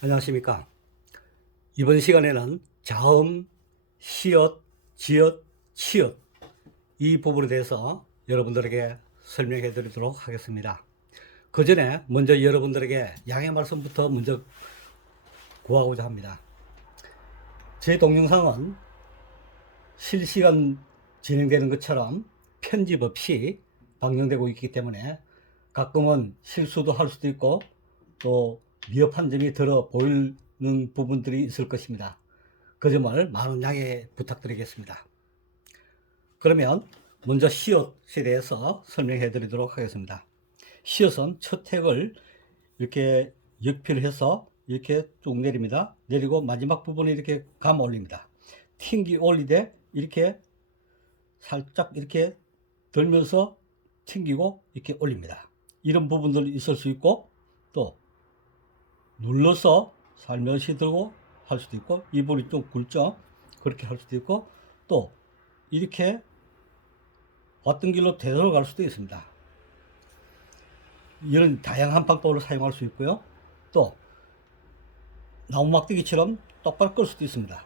안녕하십니까. 이번 시간에는 자음, 시옷, 지읒, 치읒 이 부분에 대해서 여러분들에게 설명해 드리도록 하겠습니다. 그 전에 먼저 여러분들에게 양해 말씀부터 먼저 구하고자 합니다. 제 동영상은 실시간 진행되는 것처럼 편집 없이 방영되고 있기 때문에 가끔은 실수도 할 수도 있고 또 미흡한 점이 들어 보이는 부분들이 있을 것입니다. 그 점을 많은 양해 부탁드리겠습니다. 그러면 먼저 시옷에 대해서 설명해 드리도록 하겠습니다. 시옷은 첫 획을 이렇게 역필해서 이렇게 쭉 내립니다. 내리고 마지막 부분에 이렇게 감아 올립니다. 튕기 올리되 이렇게 살짝 이렇게 들면서 튕기고 이렇게 올립니다. 이런 부분들이 있을 수 있고 또 눌러서 살며시 들고 할 수도 있고 이 부분이 좀 굵죠. 그렇게 할 수도 있고 또 이렇게 어떤 길로 되돌아갈 수도 있습니다. 이런 다양한 방법을 사용할 수 있고요. 또 나무 막대기처럼 똑바로 끌 수도 있습니다.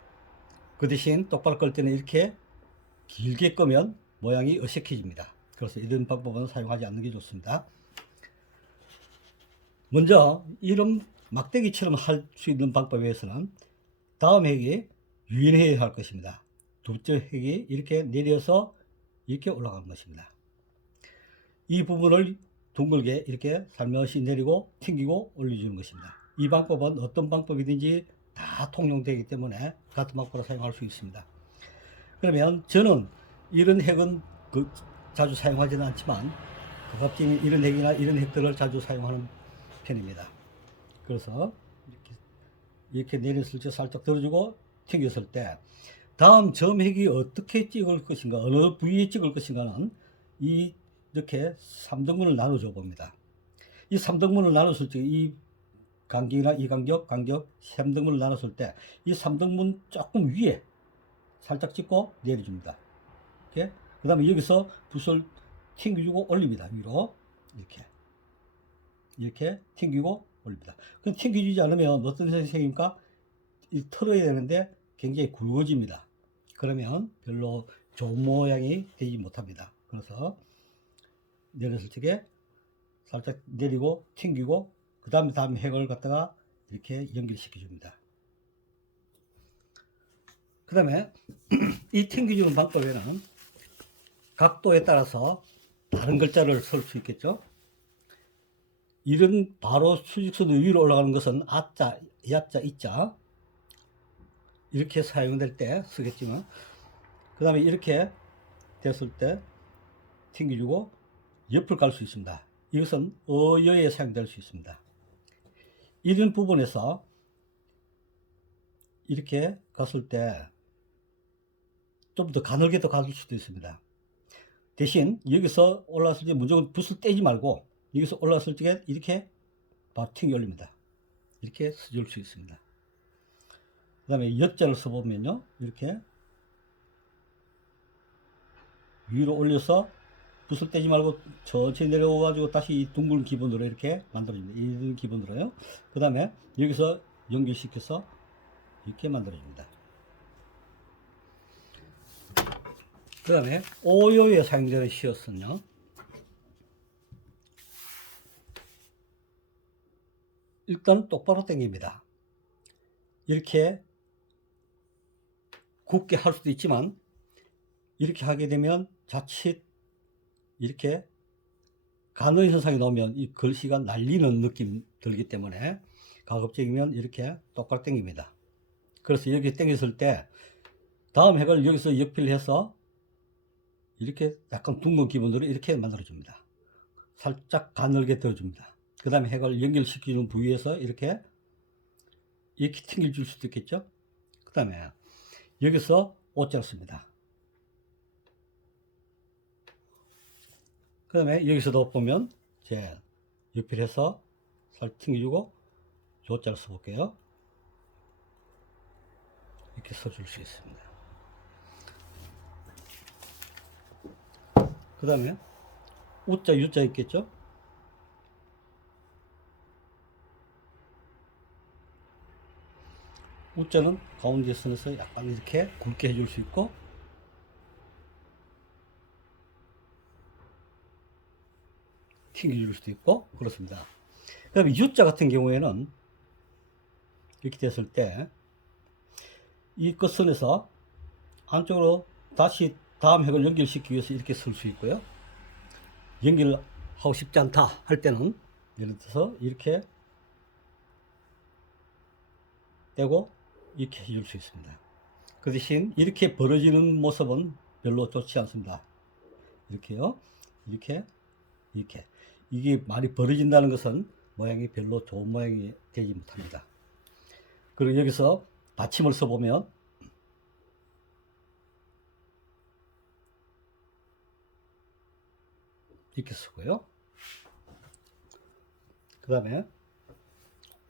그 대신 똑바로 끌 때는 이렇게 길게 끄면 모양이 어색해집니다. 그래서 이런 방법은 사용하지 않는 게 좋습니다. 먼저 이런 막대기처럼 할 수 있는 방법에 의해서는 다음 획이 유인해야 할 것입니다. 두째 획이 이렇게 내려서 이렇게 올라가는 것입니다. 이 부분을 둥글게 이렇게 살며시 내리고 튕기고 올려주는 것입니다. 이 방법은 어떤 방법이든지 다 통용되기 때문에 같은 방법으로 사용할 수 있습니다. 그러면 저는 이런 핵은 그 자주 사용하지는 않지만 가급적이 이런 핵이나 이런 핵들을 자주 사용하는 편입니다. 그래서 이렇게 이렇게 내렸을 때 살짝 들어주고 튕겼을 때 다음 점핵이 어떻게 찍을 것인가 어느 부위에 찍을 것인가는 이 이렇게 3등분을 나눠줘 봅니다. 이 3등분을 나눴을 때 이 간격이나 이 간격, 간격 3등분을 나눴을 때 이 3등분 조금 위에 살짝 찍고 내려줍니다. 이렇게 그 다음에 여기서 붓을 튕겨주고 올립니다. 위로 이렇게 이렇게 튕기고 올립니다. 그 튕겨주지 않으면 어떤 선생님입니까? 이 털어야 되는데 굉장히 굵어집니다. 그러면 별로 좋은 모양이 되지 못합니다. 그래서 내렸을 적에 살짝 내리고 튕기고 그 다음에 다음 핵을 갖다가 이렇게 연결시켜 줍니다. 그 다음에 이 튕겨주는 방법에는 각도에 따라서 다른 글자를 쓸 수 있겠죠. 이런 바로 수직선으로 위로 올라가는 것은 아자, 야자, 이자 이렇게 사용될 때 쓰겠지만 그 다음에 이렇게 됐을 때 튕겨주고 옆을 갈 수 있습니다. 이것은 어여에 사용될 수 있습니다. 이런 부분에서 이렇게 갔을 때 좀 더 가늘게 더갈 수도 있습니다. 대신 여기서 올라왔을 때 무조건 붓을 떼지 말고 여기서 올라왔을 때 이렇게 바팅이 올립니다. 이렇게 써줄 수 있습니다. 그 다음에 엿자를 써보면요. 이렇게 위로 올려서 붓을 떼지 말고 천천히 내려와가지고 다시 이 둥근 기본으로 이렇게 만들어줍니다. 이런 기본으로요. 그 다음에 여기서 연결시켜서 이렇게 만들어줍니다. 그 다음에 오요에 사용되는 시옷은요. 일단 똑바로 당깁니다. 이렇게 굳게 할 수도 있지만 이렇게 하게 되면 자칫 이렇게 가는 현상이 나오면 이 글씨가 날리는 느낌 들기 때문에 가급적이면 이렇게 똑바로 당깁니다. 그래서 여기 당겼을 때 다음 획을 여기서 역필해서 이렇게 약간 둥근 기분으로 이렇게 만들어줍니다. 살짝 가늘게 들어줍니다. 그 다음에 핵을 연결시키는 부위에서 이렇게 이렇게 튕겨줄 수도 있겠죠. 그 다음에 여기서 옷자를 씁니다. 그 다음에 여기서도 보면 제 옆필해서 살 튕겨주고 조자를 써볼게요. 이렇게 써줄 수 있습니다. 그 다음에 우자, 유자 있겠죠? 우자는 가운데 선에서 약간 이렇게 굵게 해줄 수 있고 튕겨줄 수도 있고 그렇습니다. 그 다음에 U자 같은 경우에는 이렇게 됐을 때 이 끝선에서 안쪽으로 다시 다음 획을 연결시키기 위해서 이렇게 쓸 수 있고요. 연결하고 싶지 않다 할 때는 예를 들어서 이렇게 떼고 이렇게 해줄 수 있습니다. 그 대신 이렇게 벌어지는 모습은 별로 좋지 않습니다. 이렇게요. 이렇게 이렇게 이게 많이 벌어진다는 것은 모양이 별로 좋은 모양이 되지 못합니다. 그리고 여기서 받침을 써보면 이렇게 쓰고요. 그 다음에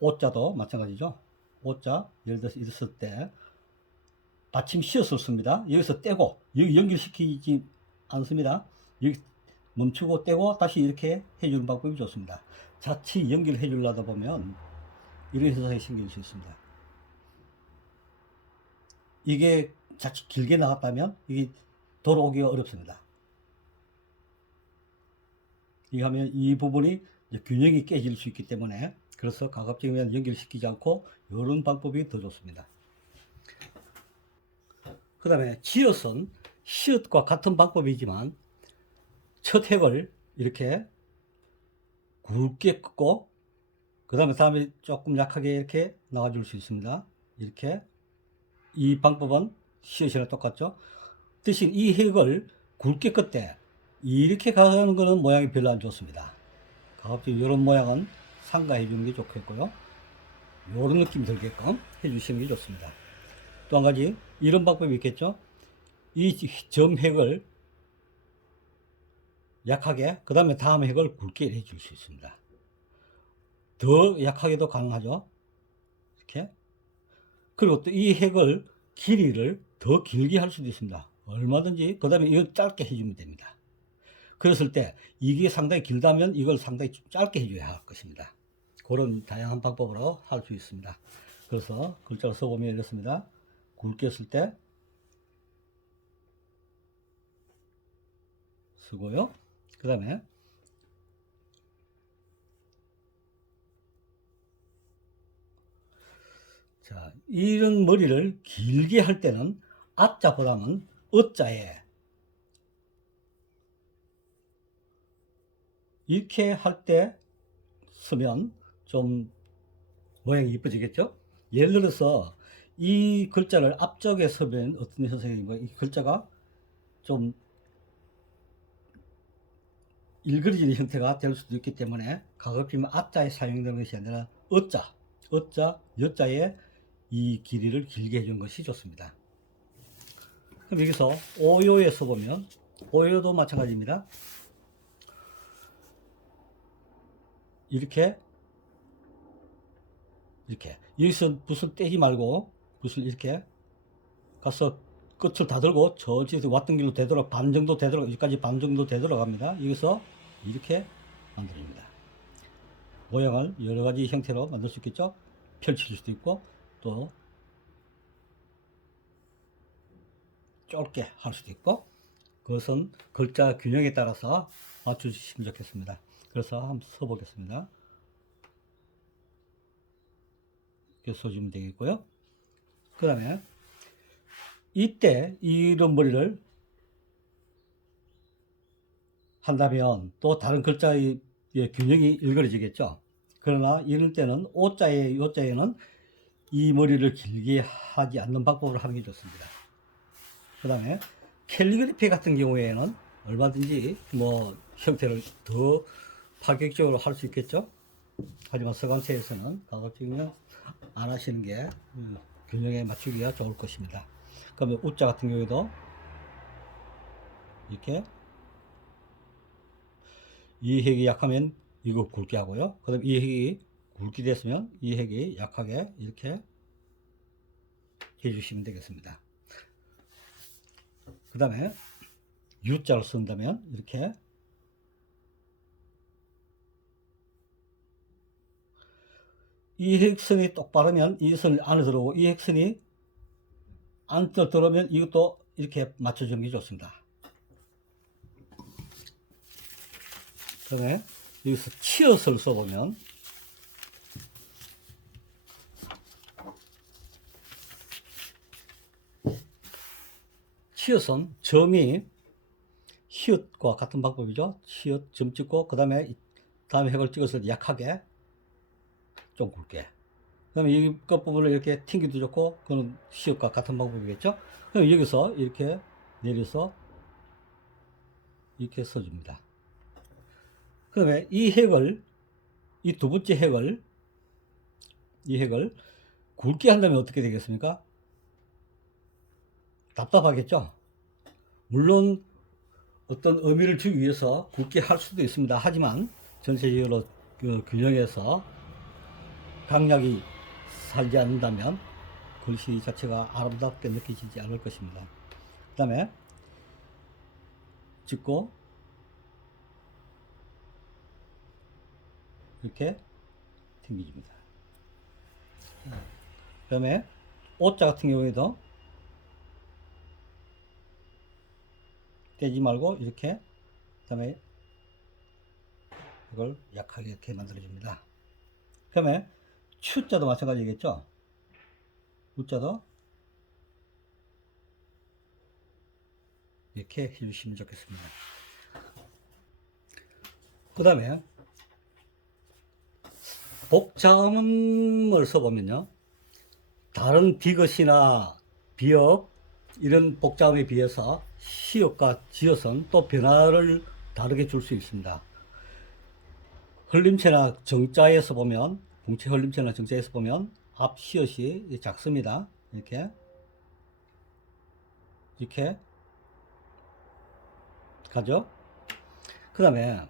오자도 마찬가지죠. 오자 예를 들어서 이랬을 때 받침 씌어서 씁니다. 여기서 떼고 여기 연결시키지 않습니다. 여기 멈추고 떼고 다시 이렇게 해주는 방법이 좋습니다. 자칫 연결해 주려다 보면 이런 현상이 생길 수 있습니다. 이게 자칫 길게 나갔다면 이게 돌아오기가 어렵습니다. 이거 하면 이 부분이 균형이 깨질 수 있기 때문에 그래서 가급적이면 연결시키지 않고 이런 방법이 더 좋습니다. 그 다음에 지어선 시옷과 같은 방법이지만 첫 획을 이렇게 굵게 긋고 그 다음에 다음에 조금 약하게 이렇게 나와줄 수 있습니다. 이렇게 이 방법은 시옷이랑 똑같죠. 대신 이 획을 굵게 긋되 이렇게 가는 거는 모양이 별로 안 좋습니다. 가급적 이런 모양은 상가해 주는 게 좋겠고요. 이런 느낌 들게끔 해 주시는 게 좋습니다. 또 한 가지 이런 방법이 있겠죠. 이 점획을 약하게 그 다음에 다음 획을 굵게 해 줄 수 있습니다. 더 약하게도 가능하죠. 이렇게 그리고 또이 획을 길이를 더 길게 할 수도 있습니다. 얼마든지 그 다음에 이걸 짧게 해주면 됩니다. 그랬을 때 이게 상당히 길다면 이걸 상당히 좀 짧게 해줘야 할 것입니다. 그런 다양한 방법으로 할 수 있습니다. 그래서 글자를 써보면 이렇습니다. 굵게 쓸 때 쓰고요. 그 다음에 자 이런 머리를 길게 할 때는 아자보다는 어자에 이렇게 할 때 쓰면 좀 모양이 이뻐지겠죠? 예를 들어서 이 글자를 앞쪽에 서면 어떤 현상인가? 이 글자가 좀 일그러지는 형태가 될 수도 있기 때문에 가급적이면 앞자에 사용되는 것이 아니라 어자, 어자, 여자에 이 길이를 길게 해주는 것이 좋습니다. 그럼 여기서 오요에 써보면 오요도 마찬가지입니다. 이렇게 이렇게 여기서 붓을 떼지 말고 붓을 이렇게 가서 끝을 다 들고 저쪽에서 왔던 길로 되도록 반 정도 되도록 여기까지 반 정도 되도록 합니다. 여기서 이렇게 만들어줍니다. 모양을 여러 가지 형태로 만들 수 있겠죠. 펼칠 수도 있고 또 짧게 할 수도 있고 그것은 글자 균형에 따라서 맞춰주시면 좋겠습니다. 그래서 한번 써보겠습니다. 이렇게 써주면 되겠고요. 그 다음에 이때 이런 머리를 한다면 또 다른 글자의 균형이 일그러지겠죠. 그러나 이럴 때는 오자에 요자에는 이 머리를 길게 하지 않는 방법을 하는 게 좋습니다. 그 다음에 캘리그래피 같은 경우에는 얼마든지 뭐 형태를 더 파격적으로 할 수 있겠죠. 하지만 서강세에서는 가급적이면 안 하시는 게 음, 균형에 맞추기가 좋을 것입니다. 그러면 우자 같은 경우에도 이렇게 이 핵이 약하면 이거 굵게 하고요. 그 다음에 이 핵이 굵게 됐으면 이 핵이 약하게 이렇게 해주시면 되겠습니다. 그 다음에 U자를 쓴다면 이렇게 이 핵선이 똑바르면 이 선을 안에 들어오고 이 핵선이 안 들- 들어오면 이것도 이렇게 맞춰주는 게 좋습니다. 그 다음에 여기서 치어서를 써보면 치어선 점이 히읗과 같은 방법이죠. 히읗 점 찍고 그 다음에 다음에 핵을 찍어서 약하게 좀 굵게. 그 다음에 이 끝부분을 이렇게 튕기도 좋고 그건 히읗과 같은 방법이겠죠. 그럼 여기서 이렇게 내려서 이렇게 써줍니다. 그 다음에 이 핵을 이 두 번째 핵을 이 핵을 굵게 한다면 어떻게 되겠습니까? 답답하겠죠? 물론 어떤 의미를 주기 위해서 굵게 할 수도 있습니다. 하지만 전체적으로 그 균형에서 강약이 살지 않는다면 글씨 자체가 아름답게 느껴지지 않을 것입니다. 그 다음에 찍고 이렇게 튕겨줍니다. 그 다음에 오자 같은 경우에도 떼지 말고 이렇게 그 다음에 이걸 약하게 이렇게 만들어줍니다. 그 다음에 추자도 마찬가지겠죠? 우자도 이렇게 해주시면 좋겠습니다. 그 다음에 복잡음을 써보면요. 다른 디귿이나 비읍 이런 복잡음에 비해서 시옷과 지어선 또 변화를 다르게 줄 수 있습니다. 흘림체나 정자에서 보면 공체 흘림체나 정자에서 보면 앞 시옷이 작습니다. 이렇게 이렇게 가죠. 그 다음에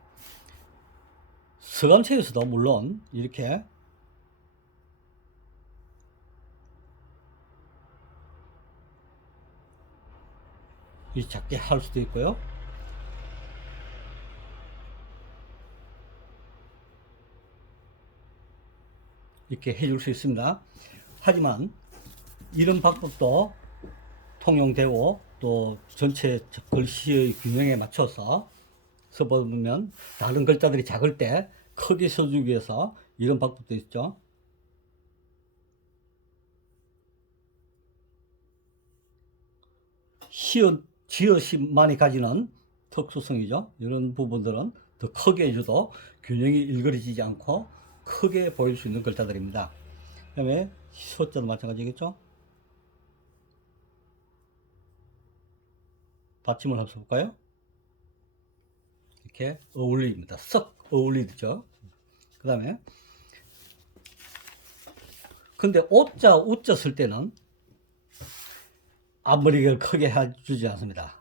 서감체에서도 물론 이렇게 이 작게 할 수도 있고요. 이렇게 해줄 수 있습니다. 하지만 이런 방법도 통용되고 또 전체 글씨의 균형에 맞춰서 써보면 다른 글자들이 작을 때 크게 써주기 위해서 이런 방법도 있죠. 시옷, 지어심만이 가지는 특수성이죠. 이런 부분들은 더 크게 해줘도 균형이 일그러지지 않고 크게 보일 수 있는 글자들입니다. 그 다음에 소자도 마찬가지겠죠. 받침을 한번 써볼까요? 이렇게 어울립니다. 썩 어울리죠. 그 다음에 근데 오자 우자 쓸 때는 앞머리를 크게 해주지 않습니다.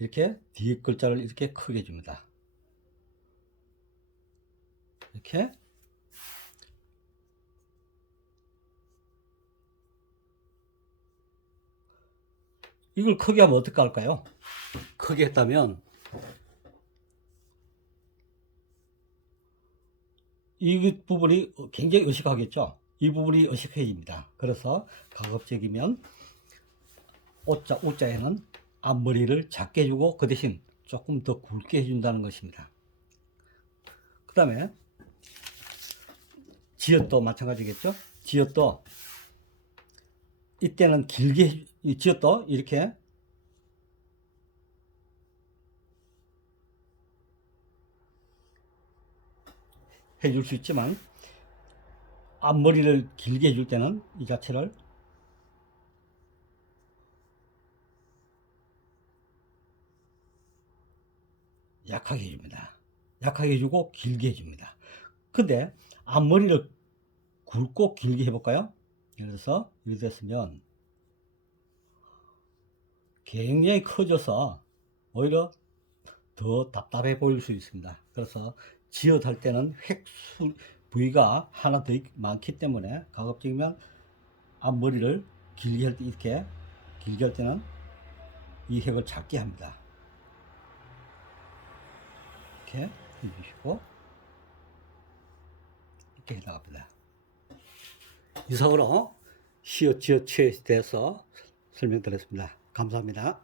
이렇게 뒤에 글자를 이렇게 크게 해줍니다. 이렇게 이걸 크게 하면 어떻게 할까요? 크게 했다면 이 부분이 굉장히 어색하겠죠? 이 부분이 어색해집니다. 그래서 가급적이면 오자, 우자에는 앞머리를 작게 해주고 그 대신 조금 더 굵게 해준다는 것입니다. 그 다음에 지읒도 마찬가지겠죠? 지읒도 이때는 길게 지읒도 이렇게 해줄 수 있지만 앞머리를 길게 해줄 때는 이 자체를 약하게 해줍니다. 약하게 해주고 길게 해줍니다. 근데 앞머리를 굵고 길게 해볼까요? 예를 들어서 이렇게 됐으면 굉장히 커져서 오히려 더 답답해 보일 수 있습니다. 그래서 지읒 할 때는 획수 부위가 하나 더 있- 많기 때문에 가급적이면 앞머리를 길게 할 때 이렇게 길게 할 때는 이 획을 작게 합니다. 이렇게 해주시고 이렇게 나옵니다. 이상으로 시어치어 체에 대해서 설명드렸습니다. 감사합니다.